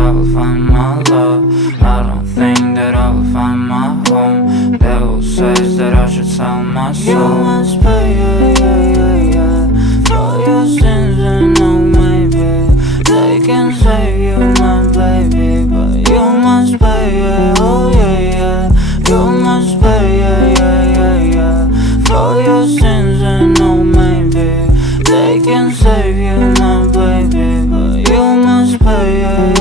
I will find my love. I don't think that I will find my home. They will say that I should sell my soul. You must pay, for your sins, and no, maybe they can save you, my baby, but you must pay, oh yeah. You must pay, for your sins, and no, maybe they can save you, my baby, but you must pay,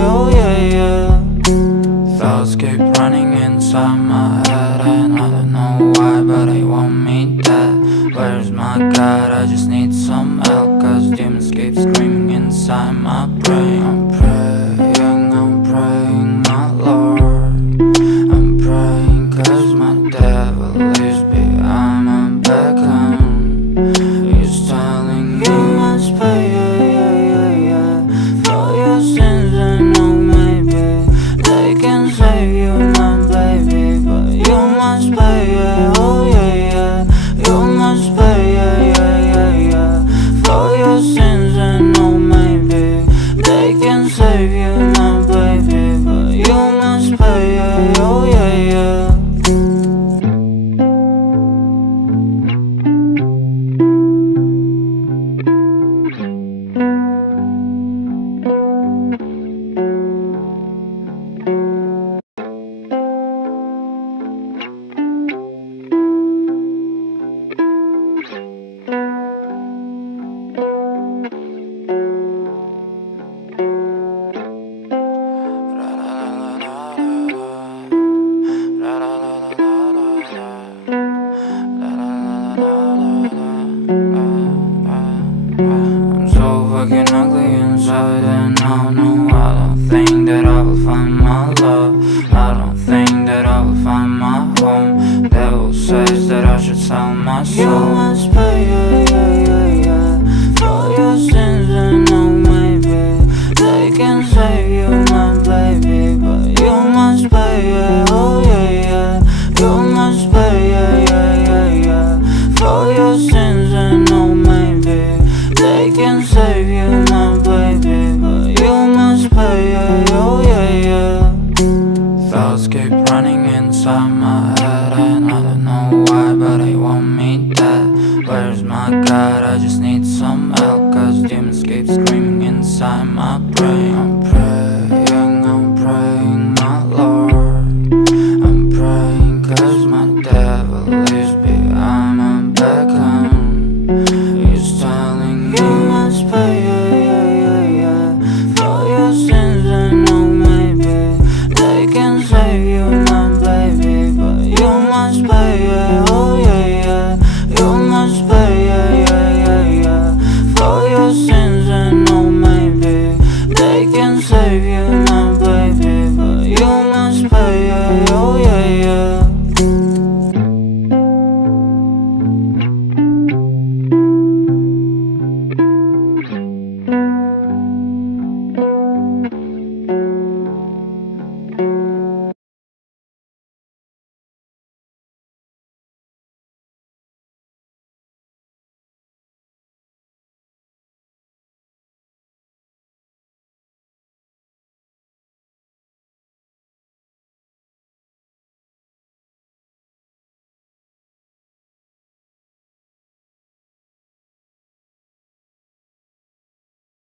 oh yeah. Thoughts keep running inside my head, and I don't know why, but they want me dead. Where's my God? I just need some help, cause demons keep screaming inside my brain. I'm praying, my Lord. I'm praying cause my devil is behind my back, he's telling me you must pay, for your sins, and no, maybe they can save you, my baby, but you must pay, oh yeah. You must pay, for your sins, and no, maybe they can save you, my baby, but you must pay, oh yeah. I'm so fucking ugly inside, and I know I don't think that I will find my love. I don't think that I will find my home. Devil says that I should sell my soul. You must pay, for your sins, and no, maybe they can save you, my baby, but you must pay, oh yeah. You must pay, for your sins, and no, maybe they can save you, my baby, but you must pay, oh yeah. Thoughts keep running inside my head, and I don't know why, but they want me dead. Where's my God? I just need some help, cause demons keep screaming inside my brain. I'm praying, my Lord. I'm praying cause my devil is behind my back, he's telling me you must pay, for your sins, and no, maybe they can save you, my baby, but you must pay, oh yeah. You must pay, for your sins, and no, maybe they can save you, my baby, but you must pay,